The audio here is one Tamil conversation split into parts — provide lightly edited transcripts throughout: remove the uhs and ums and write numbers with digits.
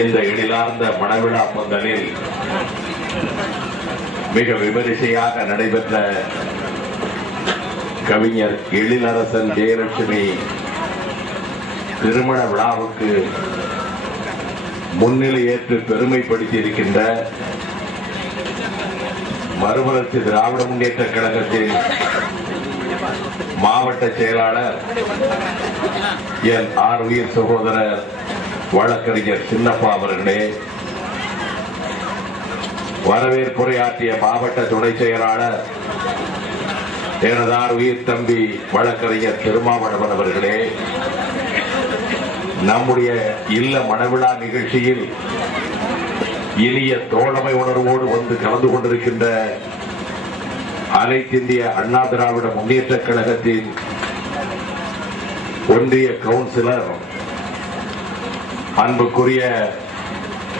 இந்த எழிலார்ந்த மணவிழா பந்தலில் மிக விமரிசையாக நடைபெற்ற கவிஞர் எழிலரசன் ஜெயலட்சுமி திருமண விழாவுக்கு முன்னிலை ஏற்று பெருமைப்படுத்தி இருக்கின்ற மறுமலர்ச்சி திராவிட முன்னேற்ற கழகத்தின் மாவட்ட செயலாளர் என் ஆர்வீர் சகோதரர் வழக்கறிஞர் சின்னப்பா அவர்களே, வரவேற்புரையாற்றிய மாவட்ட துணை செயலாளர் எனது ஆர்வீர் தம்பி வழக்கறிஞர் திருமாவளவன் அவர்களே, நம்முடைய இல்ல மணவிழா நிகழ்ச்சியில் இனிய தோழமை உணர்வோடு வந்து கலந்து கொண்டிருக்கின்ற அனைத்திந்திய அண்ணா திராவிட முன்னேற்ற கழகத்தின் ஒன்றிய கவுன்சிலர் அன்புக்குரிய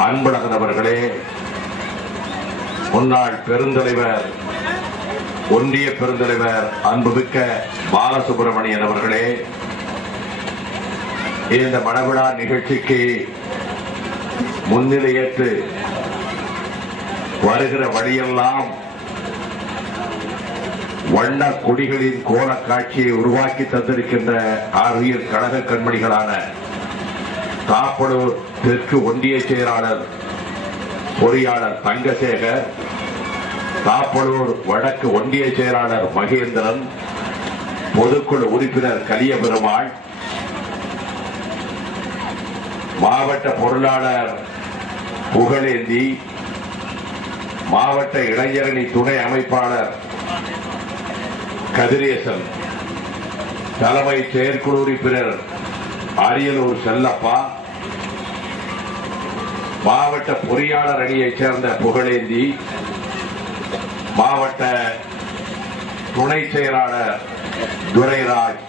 அன்பழகன் அவர்களே, முன்னாள் பெருந்தலைவர் ஒன்றிய பெருந்தலைவர் அன்புமிக்க பாலசுப்ரமணியன் அவர்களே, இந்த மணவிழா நிகழ்ச்சிக்கு முன்னிலையேற்று வருகிற வழியெல்லாம் வண்ண கொடிகளின் கோல காட்சியை உருவாக்கி தந்திருக்கின்ற ஆர்வீர் கழக கண்மணிகளான தாப்பலூர் தெற்கு ஒன்றிய செயலாளர் பொறியாளர் தங்கசேகர், தாப்பலூர் வடக்கு ஒன்றிய செயலாளர் மகேந்திரன், பொதுக்குழு உறுப்பினர் கலியபெருமாள், மாவட்ட பொருளாளர் புகழேந்தி, மாவட்ட இளைஞரணி துணை அமைப்பாளர் கதிரேசன், தலைமை செயற்குழு உறுப்பினர் அரியலூர் செல்லப்பா, மாவட்ட பொறியாளர் அணியைச் சேர்ந்த புகழேந்தி, மாவட்ட துணை செயலாளர் துரைராஜ்,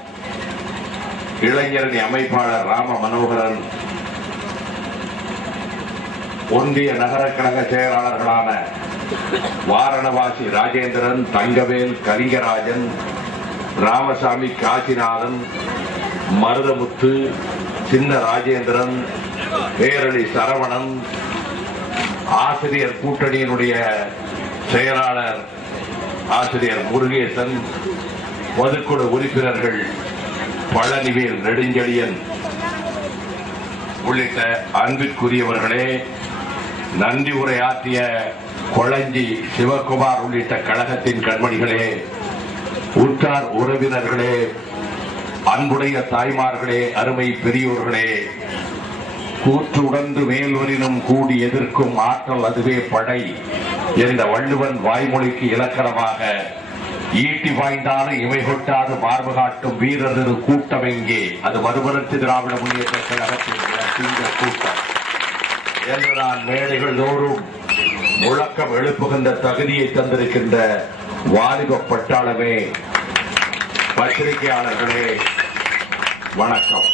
இளைஞரணி அமைப்பாளர் ராம மனோகரன், ஒன்றிய நகர கழக செயலாளர்களான வாரணவாசி ராஜேந்திரன், தங்கவேல், கலிங்கராஜன், ராமசாமி, காசிநாதன், மருதமுத்து, சின்ன ராஜேந்திரன், பேரளி சரவணன், ஆசிரியர் கூட்டணியினுடைய செயலாளர் ஆசிரியர் முருகேசன், பொதுக்குழு உறுப்பினர்கள் பழனிவேல், நெடுஞ்செழியன் உள்ளிட்ட அன்பிற்குரியவர்களே, நன்றி உரையாற்றிய கொளஞ்சி சிவகுமார் உள்ளிட்ட கழகத்தின் கண்மணிகளே, உற்றார் உறவினர்களே, அன்புடைய தாய்மார்களே, அருமை பெரியோர்களே, கூற்று உணர்ந்து மேல்வரினும் கூடி எதிர்க்கும் ஆற்றல் அதுவே படை என்ற வள்ளுவன் வாய்மொழிக்கு இலக்கணமாக ஈட்டி வாய்ந்தாலும் இமை கொட்டாது மார்பு காட்டும் வீரர் கூட்டம் எங்கே, அது மறுமலர்ச்சி திராவிட முன்னேற்ற கழகத்தின் கூட்டம் என்று நான் மேடைகள் தோறும் முழக்கம் எழுப்புகின்ற தகுதியை தந்திருக்கின்ற வாலிப பட்டாளமே, பத்திரிகையாளர்களே, வணக்கம்.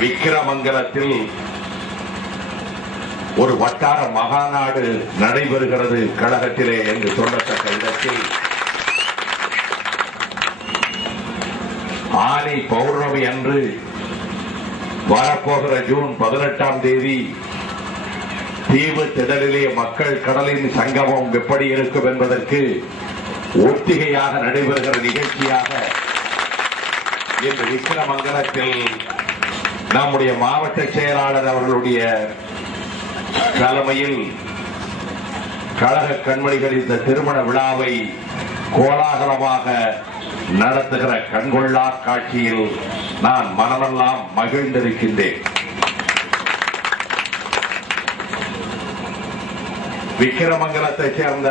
விக்கிரமங்கலத்தில் ஒரு வட்டார மகாநாடு நடைபெறுகிறது கழகத்திலே என்று சொல்லத்தக்க இடத்தில் ஆனி பௌர்ணமி அன்று வரப்போகிற ஜூன் 18ஆம் தேதி தீவு திடலிலே மக்கள் கடலின் சங்கமம் எப்படி இருக்கும் என்பதற்கு ஒத்திகையாக நடைபெறுகிற நிகழ்ச்சியாக இன்று விக்கிரமங்கலத்தில் நம்முடைய மாவட்ட செயலாளர் அவர்களுடைய தலைமையில் கழக கண்மணிகள் இந்த திருமண விழாவை கோலாகலமாக நடத்துகிற கண்கொள்ளா காட்சியில் நான் மனமெல்லாம் மகிழ்ந்திருக்கின்றேன். விக்கிரமங்கலத்தைச் சேர்ந்த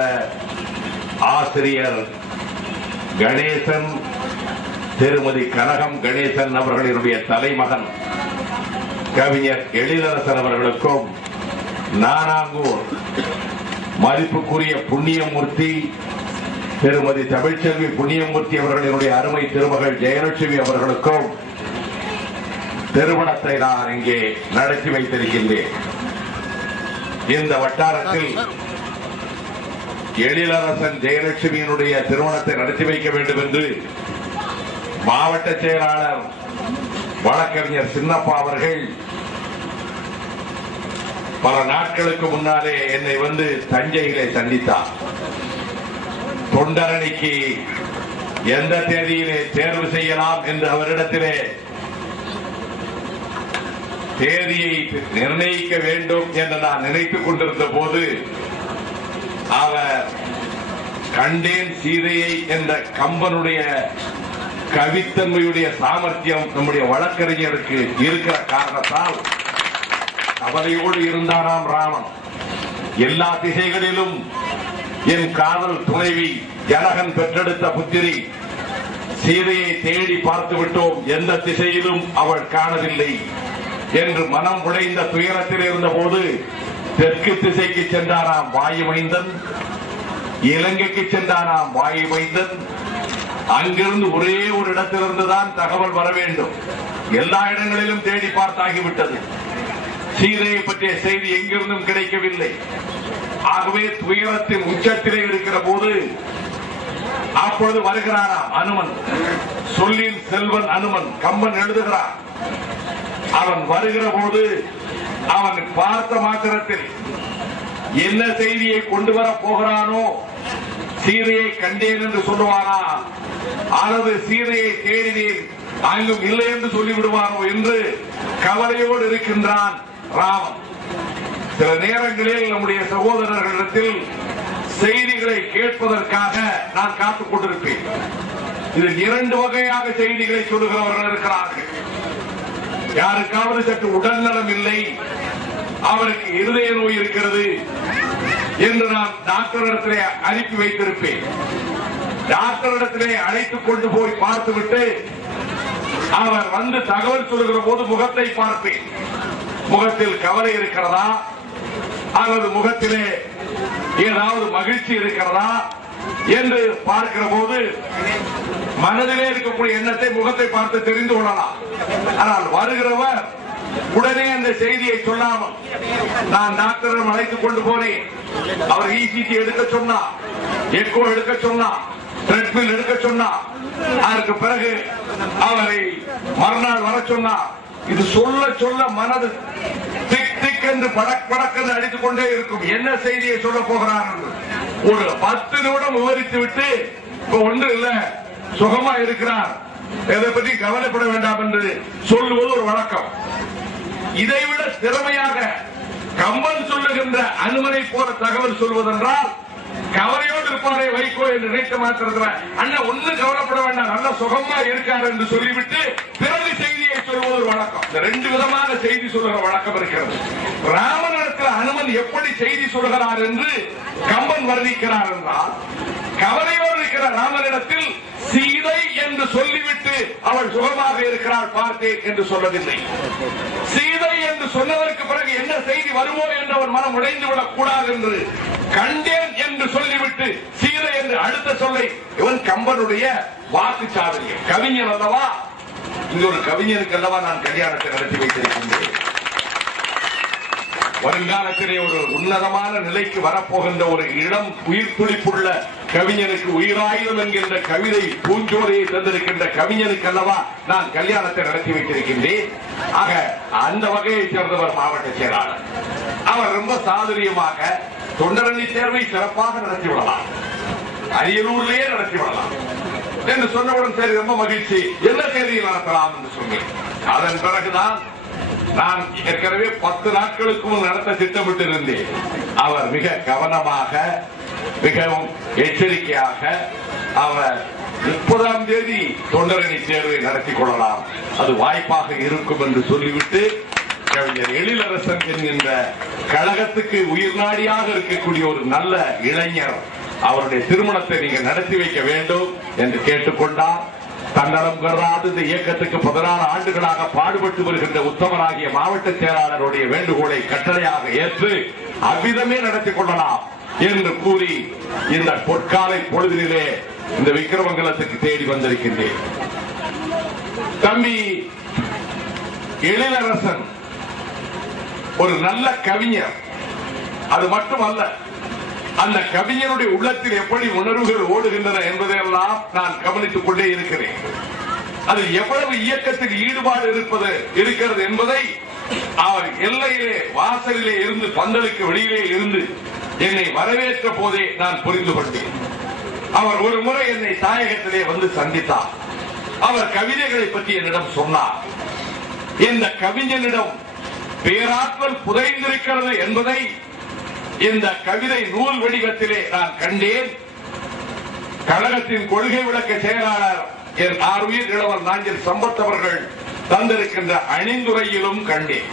ஆசிரியர் கணேசன், திருமதி கனகம் கணேசன் அவர்களினுடைய தலைமகன் கவிஞர் எழிலரசன் அவர்களுக்கும், நானாங்கூர் மதிப்புக்குரிய புண்ணியமூர்த்தி திருமதி தமிழ்ச்செல்வி புண்ணியமூர்த்தி அவர்களினுடைய அருமை திருமகள் ஜெயலட்சுமி அவர்களுக்கும் திருமணத்தை நான் இங்கே நடத்தி வைத்திருக்கின்றேன். இந்த வட்டாரத்தில் எழிலரசன் ஜெயலட்சுமியினுடைய திருமணத்தை நடத்தி வைக்க வேண்டும் என்று மாவட்ட செயலாளர் வழக்கறிஞர் சின்னப்பா அவர்கள் பல நாட்களுக்கு முன்னாலே என்னை வந்து தஞ்சையிலே சந்தித்தார். தொண்டரணிக்கு எந்த தேதியிலே தேர்வு செய்யலாம் என்று அவரிடத்திலே தேதியை நிர்ணயிக்க வேண்டும் என்று நான் நினைத்துக் கொண்டிருந்த போது அவர் கண்டேன் சீதையை என்ற கம்பனுடைய கவித்தன்மையுடைய சாமர்த்தியம் நம்முடைய வழக்கறிஞருக்கு இருக்கிற காரணத்தால் கவலையோடு இருந்தாராம் ராமன். எல்லா திசைகளிலும் என் காதல் துணைவி ஜனகன் பெற்றெடுத்த புத்திரி சீதையை தேடி பார்த்து விட்டோம், எந்த திசையிலும் அவள் காணவில்லை என்று மனம் உடைந்த துயரத்தில் இருந்த போது தெற்கு திசைக்கு சென்றாராம் வாயுமைந்தன், இலங்கைக்கு சென்றாராம் வாயுமைந்தன். அங்கிருந்து ஒரே ஒரு இடத்திலிருந்துதான் தகவல் வர வேண்டும். எல்லா இடங்களிலும் தேடி பார்த்தாகிவிட்டது. சீதையை பற்றிய செய்தி எங்கிருந்தும் கிடைக்கவில்லை. ஆகவே துயரத்தின் உச்சத்திலே இருக்கிற போது அப்பொழுது வருகிறாராம் அனுமன். சொல்லின் செல்வன் அனுமன், கம்பன் எழுதுகிறார். அவன் வருகிற போது அவன் பார்த்த மாத்திரத்தில் என்ன செய்தியை கொண்டு வர போகிறானோ, சீதையை கண்டேன் என்று சொல்லுவானா அல்லது சீதையை தேடினேன் அங்கும் இல்லை என்று சொல்லிவிடுவானோ என்று கவலையோடு இருக்கின்றான் ராமன். சில நேரங்களில் நம்முடைய சகோதரர்களிடத்தில் செய்திகளை கேட்பதற்காக நான் காத்துக் கொண்டிருப்பேன். இதில் இரண்டு வகையாக செய்திகளை சொல்லுகிறவர்கள் இருக்கிறார்கள். யாருக்காவது சற்று உடல்நலம் இல்லை, அவருக்கு இருதய நோய் இருக்கிறது என்று நான் டாக்டரிடத்திலே அனுப்பி வைத்திருப்பேன். டாக்டரிடத்திலே அழைத்துக் கொண்டு போய் பார்த்துவிட்டு அவர் வந்து தகவல் சொல்லுகிற போது முகத்தை பார்ப்பேன். முகத்தில் கவலை இருக்கிறதா அல்லது முகத்திலே ஏதாவது மகிழ்ச்சி இருக்கிறதா என்று பார்க்கிற போது மனதிலே இருக்கக்கூடிய எண்ணத்தை முகத்தை பார்த்து தெரிந்து கொள்ளலாம். ஆனால் வருகிறவர் உடனே அந்த செய்தியை சொல்லாமல் நான் டாக்டரிடம் அழைத்துக் கொண்டு போனேன், அவர் இசிஜி எடுக்க சொன்னார், எக்கோ எடுக்க சொன்னார், ட்ரெட்மில் எடுக்க சொன்னார், அதற்கு பிறகு அவரை மறுநாள் வர சொன்னார். இது சொல்ல சொல்ல மனது திக் திக் என்று படக் படக்கென்று அடித்துக் கொண்டே இருக்கும். என்ன செய்தியை சொல்ல போகிறார் ஒரு 10 நிமிடம் விவரித்து விட்டு இப்ப ஒன்று இல்ல சுகமா இருக்கிறார், எதை பற்றி கவலைப்பட வேண்டாம் என்று சொல்லுவது ஒரு வழக்கம். இதைவிட திறமையாக கம்பன் சொல்லுகின்ற அனுமனை போல தகவல் சொல்வதென்றால் கவலையோடு இருப்பாரே வைகோ என்று நினைத்த மாத்திரத்தில் அண்ணன் ஒன்னும் கவலைப்பட வேண்டாம், நல்ல சுகமா இருக்கார் என்று சொல்லிவிட்டு பிறகு செய்தியை சொல்வது ஒரு வழக்கம். இந்த ரெண்டு விதமாக செய்தி சொல்லுகிற வழக்கம் இருக்கிறது. ராமனிடத்தில் அனுமன் எப்படி செய்தி சொல்கிறார் என்று கம்பன் வர்ணிக்கிறார் என்றால், கவலையோடு இருக்கிற ராமனிடத்தில் சீதை என்று சொல்லிவிட்டு அவள் சுகமாக இருக்கிறாள் பார்த்தேன் என்று சொல்லவில்லை. சீதை என்று சொன்னதற்கு பிறகு என்ன செய்தி வருமோ என்று அவன் மனம் உடைந்து விடக் கூடாது என்று கண்டேன் என்று சொல்லிவிட்டு சீதை என்று அடுத்த சொல்லை இவன் கம்பனுடைய வாக்கு சாதனையம். கவிஞன் அல்லவா, இங்க ஒரு கவிஞனுக்கு அல்லவா நான் கல்யாணத்தை நடத்தி வைத்திருக்கின்றேன். வருங்காலத்திலே ஒரு உன்னதமான நிலைக்கு வரப்போகின்ற ஒரு இளம் உயிர் துடிப்புள்ள கவிஞனுக்கு உயிராயுதம் என்கின்ற கவிதை பூஞ்சோலையை தந்திருக்கின்ற கவிஞனுக்கு அல்லவா நான் கல்யாணத்தை நடத்தி வைத்திருக்கின்றேன். ஆக அந்த வகையை சேர்ந்தவர் மாவட்ட செயலாளர். அவர் ரொம்ப சாதுரியமாக தொண்டரணி தேர்வை சிறப்பாக நடத்திவிடலாம், அரியலூர்லேயே நடத்திவிடலாம் என்று சொன்னவுடன் சரி ரொம்ப மகிழ்ச்சி, என்ன தேதியில் நடத்தலாம் என்று சொன்னேன். அதன் பிறகுதான் நான் ஏற்கனவே 10 நாட்களுக்கு முன் நடத்த திட்டமிட்டு இருந்தேன். அவர் மிக கவனமாக மிகவும் எச்சரிக்கையாக அவர் 30ஆம் தேதி தொண்டரணி தேர்வை நடத்திக் கொள்ளலாம், அது வாய்ப்பாக இருக்கும் என்று சொல்லிவிட்டு கவிஞர் எழிலரசன் என்கின்ற கழகத்துக்கு உயிர் நாடியாக இருக்கக்கூடிய ஒரு நல்ல இளைஞர் அவருடைய திருமணத்தை நீங்கள் நடத்தி வைக்க வேண்டும் என்று கேட்டுக்கொண்டார். தன்னலம் கருதாது இந்த இயக்கத்துக்கு 14 ஆண்டுகளாக பாடுபட்டு வருகின்ற உத்தமராகிய மாவட்ட செயலாளருடைய வேண்டுகோளை கட்டளையாக ஏற்று அவ்விதமே நடத்திக் கொள்ளலாம் என்று கூறி இந்த பொற்காலை பொழுதிலே இந்த விக்கிரமங்கலத்துக்கு தேடி வந்திருக்கின்றேன். தம்பி எழிலரசன் ஒரு நல்ல கவிஞர், அது மட்டுமல்ல, அந்த கவிஞருடைய உள்ளத்தில் எப்படி உணர்வுகள் ஓடுகின்றன என்பதையெல்லாம் நான் கவனித்துக் கொண்டே இருக்கிறேன். அது எவ்வளவு இயக்கத்தில் ஈடுபாடு இருக்கிறது என்பதை அவர் எல்லையிலே வாசலிலே இருந்து பந்தலுக்கு வெளியிலே இருந்து என்னை வரவேற்ற போதே நான் புரிந்து கொண்டேன். அவர் ஒரு முறை என்னை தாயகத்திலே வந்து சந்தித்தார். அவர் கவிதைகளை பற்றி என்னிடம் சொன்னார். இந்த கவிஞனிடம் பேராற்றல் புதைந்திருக்கிறது என்பதை இந்த கவிதை நூல் வடிவத்திலே நான் கண்டேன். கழகத்தின் கொள்கை விளக்க செயலாளர் என் ஆர்வீர் இளவர் நாஞ்சில் சம்பத் அவர்கள் தந்திருக்கின்ற அணிந்துரையிலும் கண்டேன்.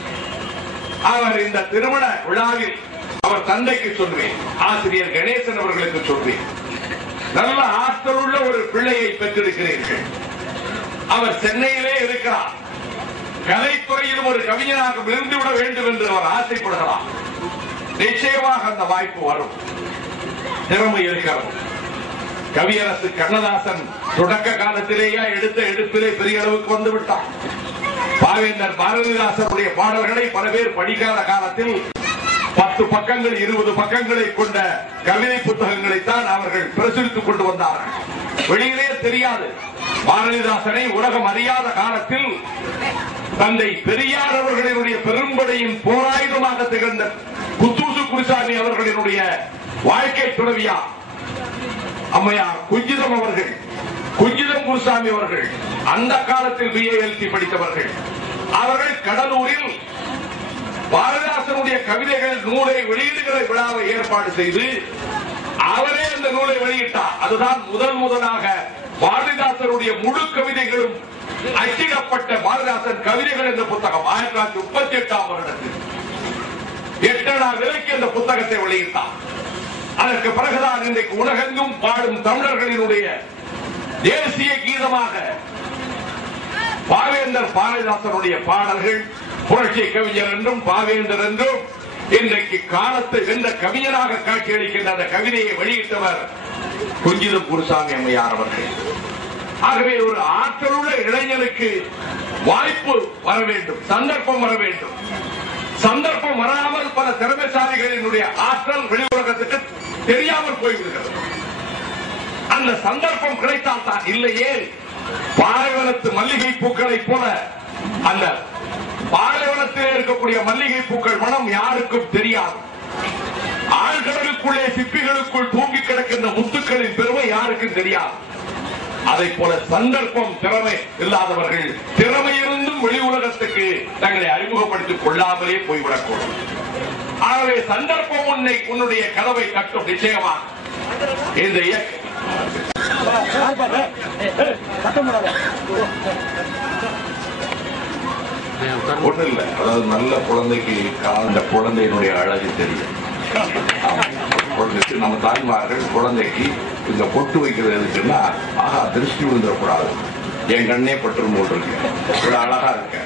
அவர் இந்த திருமண விழாவில் அவர் தந்தைக்கு சொல்வேன், ஆசிரியர் கணேசன் அவர்களுக்கு சொல்வேன், நல்ல ஆற்றலுள்ள ஒரு பிள்ளையை பெற்றிருக்கிறீர்கள். அவர் சென்னையிலே இருக்கிறார். கலைத்துறையிலும் ஒரு கவிஞனாக விருந்துவிட வேண்டும் என்று அவர் ஆசைப்படுகிறார். நிச்சயமாக அந்த வாய்ப்பு வரும். திறமை இருக்கிறது. கவியரசு கண்ணதாசன் தொடக்க காலத்திலேயே எடுத்த எடுப்பிலே பெரிய அளவுக்கு வந்து விட்டார். பாவேந்தர் பாரதிதாசனுடைய பாடல்களை பல பேர் படிக்காத காலத்தில் 10 பக்கங்கள் 20 பக்கங்களை கொண்ட கவிதை புத்தகங்களைத்தான் அவர்கள் பிரசுரித்துக் கொண்டு வந்தார்கள். வெளியிலே தெரியாது. பாரதிதாசனை உலகம் அறியாத காலத்தில் தந்தை பெரியார் அவர்களினுடைய பெரும்படையின் போராயுதமாக திகழ்ந்த குத்தூசு குருசாமி அவர்களினுடைய வாழ்க்கை துறவியா அம்மையார் குஞ்சிதம் அவர்கள், குஞ்சிதம் குருசாமி அவர்கள் அந்த காலத்தில் BALT படித்தவர்கள். அவர்கள் கடலூரில் பாரதிதாசனுடைய கவிதைகள் நூலை வெளியிடுகிற விழாவை ஏற்பாடு செய்து அவரே அந்த நூலை வெளியிட்டார். அதுதான் முதலாக பாரதிதாசனுடைய முழு கவிதைகளும் அச்சிடப்பட்ட பாரதிதாசன் கவிதைகள் என்ற புத்தகம் 1938 வருடத்தில் 8 விலைக்கு அந்த புத்தகத்தை வெளியிட்டார். அதற்கு பிறகுதான் இன்றைக்கு உலகெங்கும் பாடும் தமிழர்களினுடைய தேசிய கீதமாக பாவேந்தர் பாரதிதாசனுடைய பாடல்கள் புரட்சி கவிஞர் என்றும் பாவேந்தர் என்றும் இன்றைக்கு காலத்தை வென்ற கவிஞராக காட்சியளிக்கின்ற அந்த கவிதையை வெளியிட்டவர் குஞ்சிதம் குருசாமி அம்மையார் அவர்கள். ஆகவே ஒரு ஆற்றலுள்ள இளைஞனுக்கு வாய்ப்பு வர வேண்டும், சந்தர்ப்பம் வர வேண்டும். சந்தர்ப்பம் வராமல் பல திறமைசாலிகளினுடைய ஆற்றல் வெளி உலகத்துக்கு தெரியாமல் போய்விடுகிறது. அந்த சந்தர்ப்பம் கிடைத்தால் தான், இல்லையே பாலைவனத்து மல்லிகை பூக்களை போல அந்த பாலைவனத்தில் இருக்கக்கூடிய மல்லிகை பூக்கள் மனம் யாருக்கும் தெரியாது. ஆழ்கடலுக்குள்ளே சிப்பிகளுக்குள் தூங்கி கிடக்கின்ற முத்துக்களின் பெருமை யாருக்கும் தெரியாது. அதை போல சந்தர்ப்பம் திறமை இல்லாதவர்கள் திறமையிருந்தும் வெளி உலகத்துக்கு தங்களை அறிமுகப்படுத்திக் கொள்ளாமலே போய்விடக்கூடும். ஆகவே சந்தர்ப்பம் உன்னுடைய கதவை கட்டும். நிச்சயமா இந்த ஒண்ணு இல்ல, அதாவது நல்ல குழந்தைக்கு அந்த குழந்தையினுடைய அழகு தெரியும். நம்ம தாய்மார்கள் குழந்தைக்கு இந்த பொட்டு வைக்கிறது எதுக்குன்னா, ஆஹா திருஷ்டி விழுந்துடக்கூடாது, என் கண்ணே பற்றும் போல் இருக்கு, இவ்வளவு அழகா இருக்க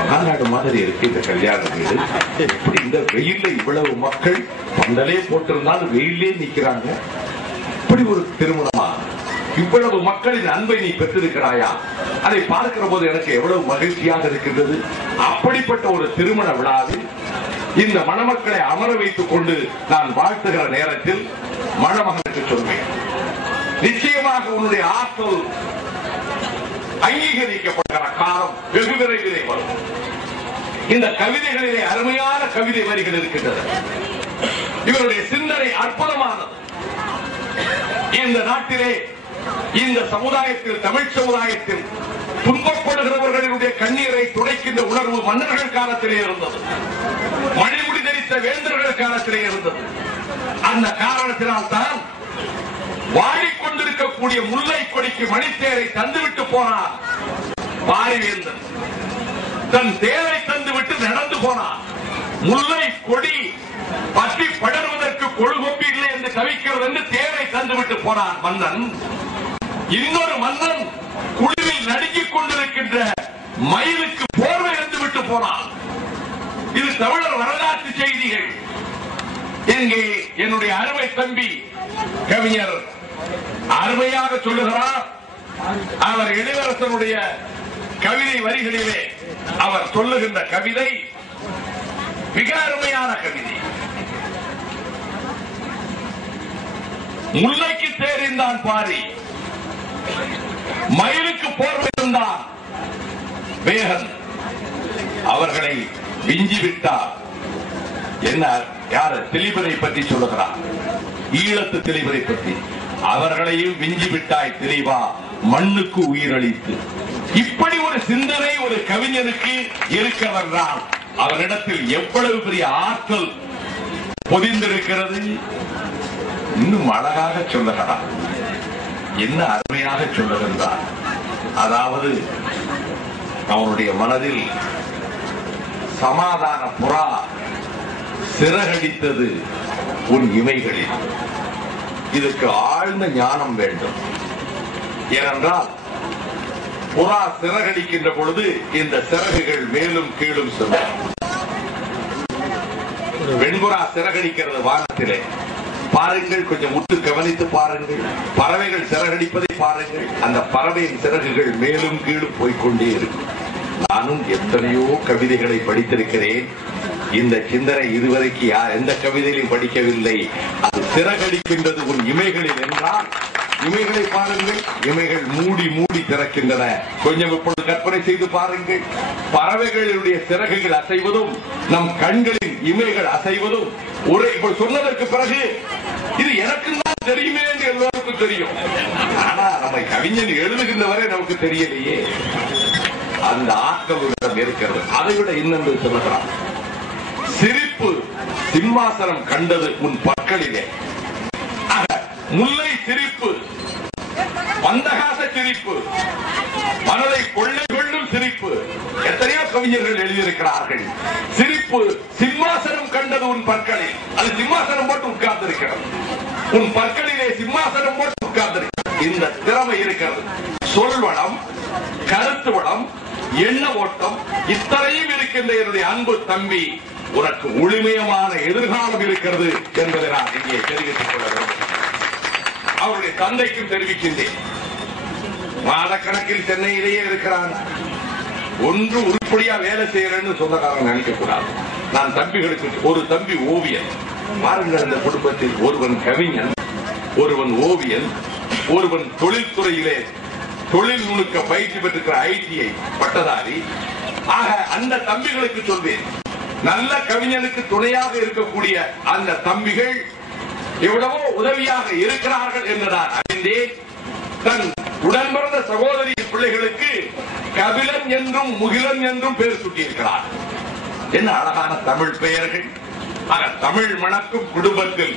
மகாநாடு மாதிரி இருக்கு இந்த கல்யாண வீடு. இப்படி இந்த வெயில்ல இவ்வளவு மக்கள் பந்தலே போட்டிருந்தாலும் வெயிலே நிக்கிறாங்க. இப்படி ஒரு திருமணமா, இவ்வளவு மக்களின் அன்பை நீ பெற்றிருக்கிறாயா? அதை பார்க்கிற போது எனக்கு எவ்வளவு மகிழ்ச்சியாக இருக்கின்றது. அப்படிப்பட்ட ஒரு திருமண விழாவில் இந்த மணமக்களை அமர வைத்துக் கொண்டு நான் வாழ்த்துகிற நேரத்தில் மணமகனுக்கு சொல்வேன், நிச்சயமாக உன்னுடைய ஆற்றல் அங்கீகரிக்கப்படுகிற காலம் வெகு விரைவிலே வரும். இந்த கவிதைகளிலே அருமையான கவிதை வரிகள் இருக்கின்றன. இவருடைய சிந்தனை அற்புதமானது. இந்த நாட்டிலே, இந்த சமுதாயத்தில், தமிழ் சமுதாயத்தில் துன்பப்படுகிறவர்களுடைய கண்ணீரை துடைக்கின்ற உணர்வு மன்னர்கள் காலத்திலே இருந்தது, மணிமுடி தரித்த வேந்தர்கள் காலத்திலே இருந்தது. அந்த காரணத்தினால் தான் வாடிக்கொண்டிருக்கக்கூடிய முல்லை கொடிக்கு மணித்தேரை தந்துவிட்டு போனார் பாரிவேந்தன். தன் தேரை தந்துவிட்டு நடந்து போனார். முல்லை கொடி பற்றி படர்வதற்கு கொழுகொம்பி இல்லை என்று தவிக்கிறது என்று தேரை தந்துவிட்டு போனார் மன்னன். இன்னொரு மன்னன் குழுவில் நடுங்கிக் கொண்டிருக்கின்ற மயிலுக்கு போர்வை இருந்து போனார். இது தமிழர் வரலாற்று செய்திகள். இங்கே என்னுடைய அருமை தம்பி கவிஞர் அருமையாக சொல்லுகிறார். அவர் இளவரசனுடைய கவிதை வரிகளிலே அவர் சொல்லுகின்ற கவிதை மிக அருமையான கவிதை. முல்லைக்கு தேறிந்தான் பாரி, மயிலுக்கு போர்வை பேகன் அவர்களை விஞ்சிவிட்டார். என்ன யாரு திலீபரை பற்றி சொல்லுகிறார், ஈழத்து திலீபரை பற்றி. அவர்களையும் விஞ்சிவிட்டாய் திலீபா, மண்ணுக்கு உயிரளித்து. இப்படி ஒரு சிந்தனை ஒரு கவிஞனுக்கு இருக்கிறவர்தான் அவரிடத்தில் எவ்வளவு பெரிய ஆற்றல் பொதிந்திருக்கிறது. இன்னும் அழகாக சொல்லுகிறார், என்ன அருமையாக சொல்லுகின்றார். அதாவது அவனுடைய மனதில் சமாதான புறா சிறகடித்தது உன் இமைகளில். இதுக்கு ஆழ்ந்த ஞானம் வேண்டும். ஏனென்றால் புறா சிறகடிக்கின்ற பொழுது இந்த சிறகுகள் மேலும் கீழும் செல்லும். வெண்புறா சிறகடிக்கிறது வானத்திலே பாருங்கள், கொஞ்சம் உற்று கவனித்து பாருங்கள். பறவைகள் சிறகடிப்பதை பாருங்கள். அந்த பறவையின் சிறகுகள் மேலும் கீழும் போய்கொண்டே இருக்கும். நானும் எத்தனையோ கவிதைகளை படித்திருக்கிறேன். இந்த சிந்தனை இதுவரைக்கு எந்த கவிதையிலும் படிக்கவில்லை. அது சிறகடிக்கின்றது உன் இமைகளில் என்றால், இமைகளை பாருங்கள், இமைகள் மூடி மூடி திறக்கின்றன. கொஞ்சம் இப்பொழுது கற்பனை செய்து பாருங்கள். பறவைகளுடைய சிறகுகள் அசைவதும் நம் கண்களின் இமைகள் அசைவதும் ஒரே. இப்ப சொன்னதற்கு பிறகு இது எனக்கு தான் தெரியுமே என்று எல்லோருக்கும் தெரியும். ஆனா நம்ம கவிஞன் எழுதுகின்ற வரை நமக்கு தெரியலையே. அந்த ஆக்கம் இருக்கிறது. அதை விட இன்னொன்று சொல்லுகிறான், சிரிப்பு சிம்மாசனம் கண்டது உன் பற்களிலே. முல்லை சிரிப்பு, மந்தகாச சிரிப்பு, மனதை கொள்ளை கொள்ளும் சிரிப்பு. எத்தனையோ கவிஞர்கள் எழுதியிருக்கிறார்கள். சிரிப்பு சிம்மாசனம் கண்டது உன் பற்களில். அது சிம்மாசனம் போட்டு உட்கார்ந்திருக்கிறது. உன் பற்களிலே சிம்மாசனம் போட்டு உட்கார்ந்திருக்கிறது. இந்த திறமை இருக்கிறது. சொல்வளம், கருத்து வளம், எண்ண ஓட்டம், இத்தனையும் இருக்கின்ற என்னுடைய அன்பு தம்பி, உனக்கு ஒளிமயமான எதிர்காலம் இருக்கிறது என்பதை நான் இங்கே தெரிவித்துக் கொள்ள வேண்டும். அவருடைய தந்தைக்கும் தெரிவிக்கின்றேன். மாதக்கணக்கில் சென்னையிலேயே இருக்கிறான். ஒன்று உருப்படியா வேலை செய்யறேன்னு சொந்தக்காரன் நினைக்க கூடாது. நான் தம்பிகளுக்கு, ஒரு தம்பி ஓவியன். பாருங்கள், அந்த குடும்பத்தில் ஒருவன் கவிஞன், ஒருவன் ஓவியன், ஒருவன் தொழில்துறையிலே தொழில் நுணுக்க பயிற்சி பெற்றிருக்கிற ITI பட்டதாரி. ஆக அந்த தம்பிகளுக்கு சொல்வேன், நல்ல கவிஞனுக்கு துணையாக இருக்கக்கூடிய அந்த தம்பிகள் எவ்வளவோ உதவியாக இருக்கிறார்கள் என்று நான் அறிந்தேன். தன் உடன் பிறந்த சகோதரி பிள்ளைகளுக்கு கபிலன் என்றும் முகிலன் என்றும் பெயர் சூட்டியிருக்கிறார். என்ன அழகான தமிழ் பெயர்கள். ஆக தமிழ் மணக்கும் குடும்பத்தில்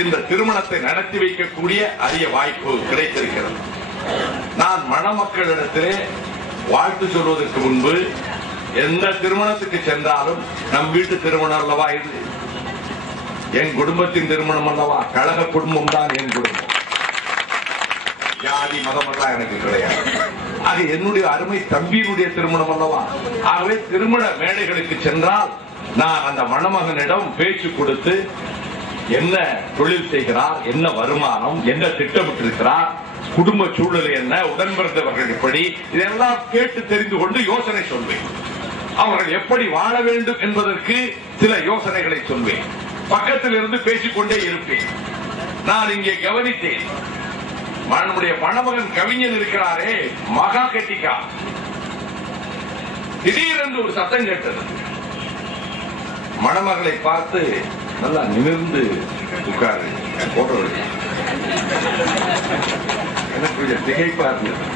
இந்த திருமணத்தை நடத்தி வைக்கக்கூடிய அரிய வாய்ப்பு கிடைத்திருக்கிறது. நான் மணமக்களிடத்திலே வாழ்த்து சொல்வதற்கு முன்பு, எந்த திருமணத்துக்கு சென்றாலும் நம் வீட்டு திருமணம் அல்லவா இது, என் குடும்பத்தின் திருமணம் அல்லவா, கழக குடும்பம் தான் என் குடும்பம். ஜாதி மதம் எல்லாம் எனக்கு கிடையாது. ஆக என்னுடைய அருமை தம்பியினுடைய திருமணம் அல்லவா. ஆகவே திருமண மேடைகளுக்கு சென்றால் நான் அந்த மணமகனிடம் பேச்சு கொடுத்து, என்ன தொழில் செய்கிறார், என்ன வருமானம், என்ன திட்டமிட்டிருக்கிறார், குடும்ப சூழல் என்ன, உடன் பிறந்தவர்கள் எப்படி, இதெல்லாம் கேட்டு தெரிந்து கொண்டு யோசனை சொல்வேன். அவர்கள் எப்படி வாழ வேண்டும் என்பதற்கு சில யோசனைகளை சொல்வேன். பக்கத்தில் இருந்து பேசிக்கொண்டே இருப்பேன். நான் இங்கே கவனித்தேன், நம்முடைய மணமகன் கவிஞன் இருக்கிறாரே, மகா கெட்டிக்கா. திடீரென்று ஒரு சத்தம் கேட்டது. மணமகளை பார்த்து, நல்லா நிமிர்ந்து உட்காரு, போட்டோ எனக்கு கொஞ்சம் திகைப்பா இருந்தது.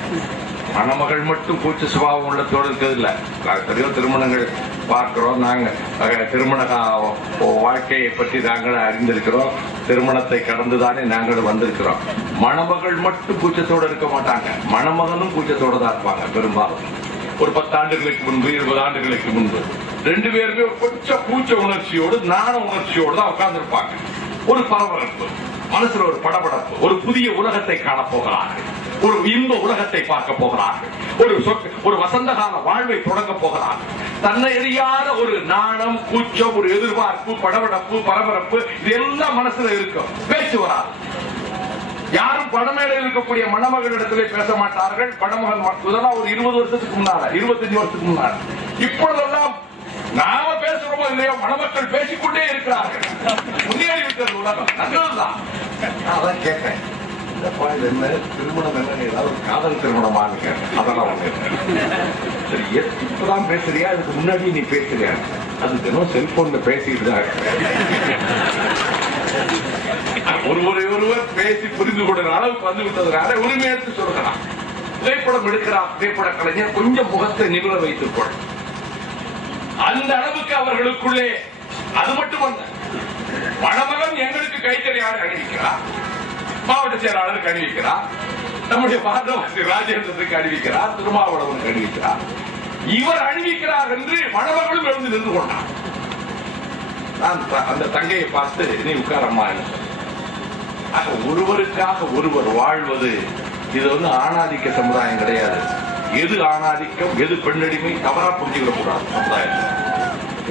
மணமகள் மட்டும் கூச்ச சுபாவம் உள்ளத்தோடு இருக்கிறது இல்ல. எத்தனையோ திருமணங்கள் பார்க்கிறோம். நாங்க திருமண வாழ்க்கையை பற்றி நாங்கள் அறிந்திருக்கிறோம். திருமணத்தை கடந்துதானே நாங்கள் வந்திருக்கிறோம். மணமகள் மட்டும் கூச்சத்தோடு இருக்க மாட்டாங்க, மணமகனும் கூச்சத்தோடு தான் இருப்பாங்க பெரும்பாலும். ஒரு 10 ஆண்டுகளுக்கு முன்பு, 20 ஆண்டுகளுக்கு முன்பு 2 பேருமே கொஞ்சம் கூச்ச உணர்ச்சியோடு, நாண உணர்ச்சியோடு தான் உட்கார்ந்து இருப்பாங்க. ஒரு பரபரப்பு, மனசுல ஒரு படபடப்பு, ஒரு புதிய உலகத்தை காணப்போகிறார்கள், ஒரு இன்ப உலகத்தை பார்க்க போகிறார்கள், ஒரு வசந்த கால வாழ்வை தொடங்க போகிறார்கள். தன்னை எரியாத ஒரு நாணம், கூச்சம், ஒரு எதிர்பார்ப்பு, படபடப்பு, பரபரப்பு, இதெல்லாம் மனசுல இருக்கும். பேச்சு வராது. யாரும் பணமேடையில் இருக்கக்கூடிய மணமகளிடத்திலே பேச மாட்டார்கள். பணமகன் இதெல்லாம் ஒரு 20 வருஷத்துக்கு முன்னால, 25 வருஷத்துக்கு முன்னால. இப்பொழுதெல்லாம் நாம பேசுறோமோ இல்லையோ, மணமக்கள் பேசிக்கொண்டே இருக்கிறார்கள். முன்னேறி விட்டது உலகம். நல்லதுதான். அதான் கேட்கிறேன், என்ன திருமணம் என்ன, ஏதாவது காதல் திருமணமான்னு கேட்டேன். அதெல்லாம் ஒண்ணு இப்பதான் பேசுறியா, அதுக்கு முன்னாடி நீ பேசுறியா? அது தினம் செல்போன்ல பேசிட்டு தான் ஒருவர் பேசி புரிந்து கொள்கிற அளவுக்கு வந்து விட்டதுனால உரிமை எடுத்து சொல்கிறான். திரைப்படம் எடுக்கிறார் திரைப்பட கலைஞர், கொஞ்சம் முகத்தை நிபுண வைத்துக் கொள். அந்த அளவுக்கு அவர்களுக்குள்ளே. அது மட்டுமல்ல, மணமகன் எங்களுக்கு கைத்தறியாளர் அணிவிக்கிறார், மாவட்ட செயலாளருக்கு அணிவிக்கிறார், நம்முடைய பாரதவாசி ராஜேந்திரத்துக்கு அணிவிக்கிறார், திருமாவளவனுக்கு அணிவிக்கிறார். இவர் அணிவிக்கிறார் என்று மணமகளும் எழுந்து நின்று கொண்டார். அந்த தங்கையை பார்த்து நீ உட்காரம்மா. ஒருவருக்காக ஒருவர் வாழ்வது இது ஆணாதிக்க சமுதாயம் கிடையாது. எது ஆணாதிக்கம், எது பெண்ணடிமை தவறா புரிஞ்சுக்கிட கூடாது. சமுதாயம்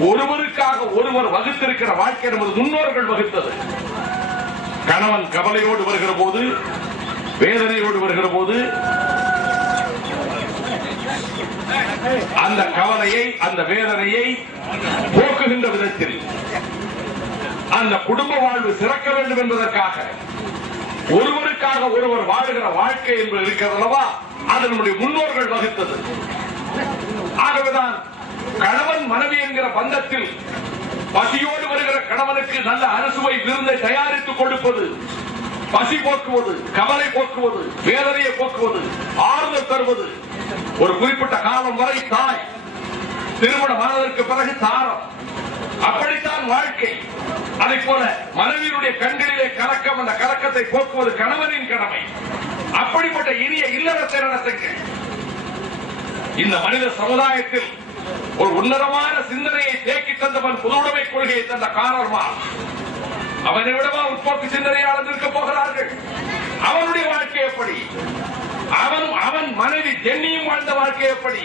ஒருவருக்காக ஒருவர் வகுத்திருக்கிற வாழ்க்கை நமது முன்னோர்கள் வகுத்தது. கணவன் கவலையோடு வருகிற போது, வேதனையோடு வருகிற போது, அந்த கவலையை அந்த வேதனையை போக்குகின்ற விதத்தில் அந்த குடும்ப வாழ்வு சிறக்க வேண்டும் என்பதற்காக ஒருவருக்காக ஒருவர் வாழுகிற வாழ்க்கை என்பது இருக்கிறதல்லவா, அது நம்முடைய முன்னோர்கள் வகுத்தது. ஆகவேதான் கணவன் மனைவி என்கிற பந்தத்தில் பசியோடு வருகிற கணவனுக்கு நல்ல அறுசுவை விருந்தை தயாரித்துக் கொடுப்பது, பசி போக்குவது, கவலை போக்குவது, வேதனையை போக்குவது, ஆறுதல் தருவது. ஒரு குறிப்பிட்ட காலம் வரை தாய், திருமணமானதற்கு பிறகு தாரம். அப்படித்தான் வாழ்க்கை. அதை போல மனைவியுடைய கண்களிலே கலக்கம், அந்த கலக்கத்தை போக்குவது கணவனின் கடமை. அப்படிப்பட்ட இனிய இல்லறத்தை நடத்துங்கள். இந்த மனித சமுதாயத்தில் ஒரு உன்னதமான சிந்தனையை தேக்கி தந்தவன், பொதுவுடைமை கொள்கையை தந்த காரணமா அவனை விடவா உட்போக்கு சிந்தனையாளர் இருக்க போகிறார்கள்? அவனுடைய வாழ்க்கை எப்படி? அவன் மனைவி ஜென்னியும் வாழ்ந்த வாழ்க்கை எப்படி?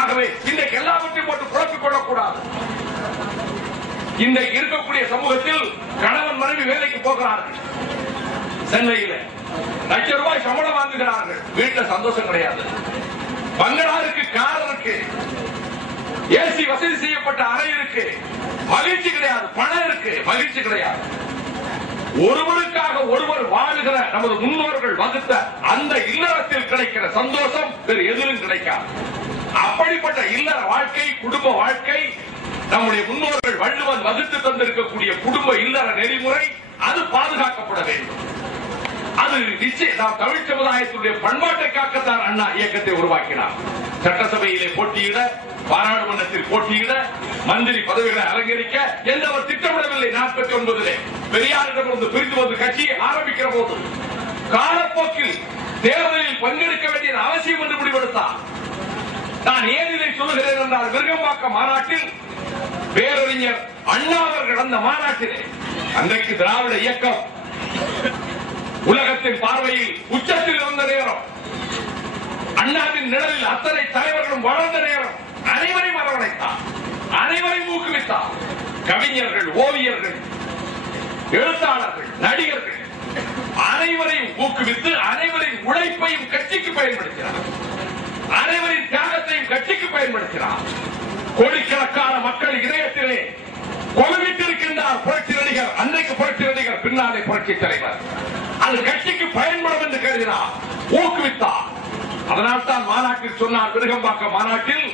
ஆகவே இன்றைக்கு எல்லாவற்றையும் போட்டு குழப்பிக் கொள்ளக்கூடாது. இன்றைக்கு இருக்கக்கூடிய சமூகத்தில் கணவன் மனைவி வேலைக்கு போகிறார்கள், சென்னையில் லட்சம் ரூபாய் சம்பளம் வாங்குகிறார்கள், வீட்டில் சந்தோஷம் கிடையாது. பங்களா இருக்கு, கார் இருக்கு, ஏசி வசதி செய்யப்பட்ட அறை இருக்கு, மகிழ்ச்சி கிடையாது. பணம் இருக்கு, மகிழ்ச்சி கிடையாது. ஒருவருக்காக ஒருவர் வாழுகிற நமது முன்னோர்கள் வகுத்த அந்த இல்லறத்தில் கிடைக்கிற சந்தோஷம் வேறு எதிலும் கிடைக்காது. அப்படிப்பட்ட இல்லற வாழ்க்கை, குடும்ப வாழ்க்கை, நம்முடைய முன்னோர்கள் வள்ளுவன் வகுத்து தந்திருக்கக்கூடிய குடும்ப இல்லற நெறிமுறை, அது பாதுகாக்கப்பட வேண்டும். அது நிச்சயம். நாம் தமிழ் சமுதாயத்துடைய பண்பாட்டை காக்கத்தான் அண்ணா இயக்கத்தை உருவாக்கினார். சட்டசபையிலே போட்டியிட, பாராளுமன்றத்தில் போட்டியிட, மந்திரி பதவிகளை அலங்கரிக்க என்று அவர் திட்டமிடவில்லை. 49 பெரியாரிடமிருந்து பிரிந்து வந்து கட்சியை ஆரம்பிக்கிற போது காலப்போக்கில் தேர்தலில் பங்கெடுக்க வேண்டிய அவசியம் என்று முடிவெடுத்தார். நான் ஏன் இதை சொல்லுகிறேன் என்றால், விருகம்பாக்கம் மாநாட்டில் பேரறிஞர் அண்ணா அவர்கள் அந்த மாநாட்டிலே, அன்றைக்கு திராவிட இயக்கம் உலகத்தின் பார்வையில் உச்சத்தில் இருந்த நேரம், அண்ணாவின் நிழலில் அத்தனை தலைவர்களும் வளர்ந்த நேரம், அனைவரையும் அரவணைத்தார், அனைவரையும் ஊக்குவித்தார். கவிஞர்கள், ஓவியர்கள், எழுத்தாளர்கள், நடிகர்கள் அனைவரையும் ஊக்குவித்து அனைவரின் உழைப்பையும் கட்சிக்கு பயன்படுத்தினார், அனைவரின் தியாகத்தையும் கட்சிக்கு பயன்படுத்தினார். கோடிக்கணக்கான மக்கள் இதயத்திலே கொலுவிட்டிருக்கின்றார் புரட்சி நடிகர், அன்றைக்கு புரட்சி நடிகர், பின்னாலே புரட்சி தலைவர். அது கட்சிக்கு பயன்படும் என்று கருதினார், ஊக்குவித்தார். அதனால் தான் மாநாட்டில் சொன்னார், விருகம்பாக்கம் மாநாட்டில்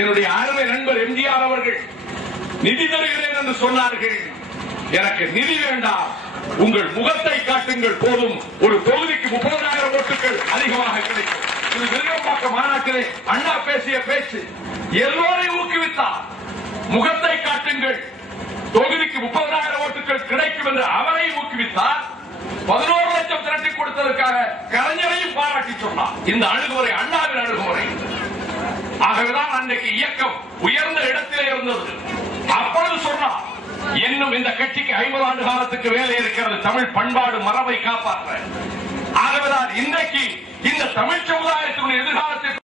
என்னுடைய அருமை நண்பர் எம்ஜிஆர் அவர்கள் நிதி தருகிறேன் என்று சொன்னார்கள். எனக்கு நிதி வேண்டாம், உங்கள் முகத்தை காட்டுங்கள் போதும், ஒரு தொகுதிக்கு 30,000 ஓட்டுகள் அதிகமாக கிடைக்கும். இது விருகம்பாக்கம் மாநாட்டிலே அண்ணா பேசிய பேச்சு. எல்லோரையும் ஊக்குவித்தார். முகத்தை காட்டுங்கள், தொகுதிக்கு 30,000 ஓட்டுகள் கிடைக்கும் என்று அவரை ஊக்குவித்தார். 11 லட்சம் திரட்டி கொடுத்ததற்காக கலைஞரையும் பாராட்டி சொன்னார். இந்த அணுகுமுறை அண்ணாவின் அணுகுமுறை. ஆகவேதான் அன்றைக்கு இயக்கம் உயர்ந்த இடத்திலே இருந்தது. அப்பொழுது சொன்னார், இன்னும் இந்த கட்சிக்கு 50 ஆண்டு காலத்துக்கு வேலை இருக்கிறது, தமிழ் பண்பாடு மரபை காப்பாற்ற. ஆகவேதான் இன்றைக்கு இந்த தமிழ் சமுதாயத்தினுடைய எதிர்காலத்தை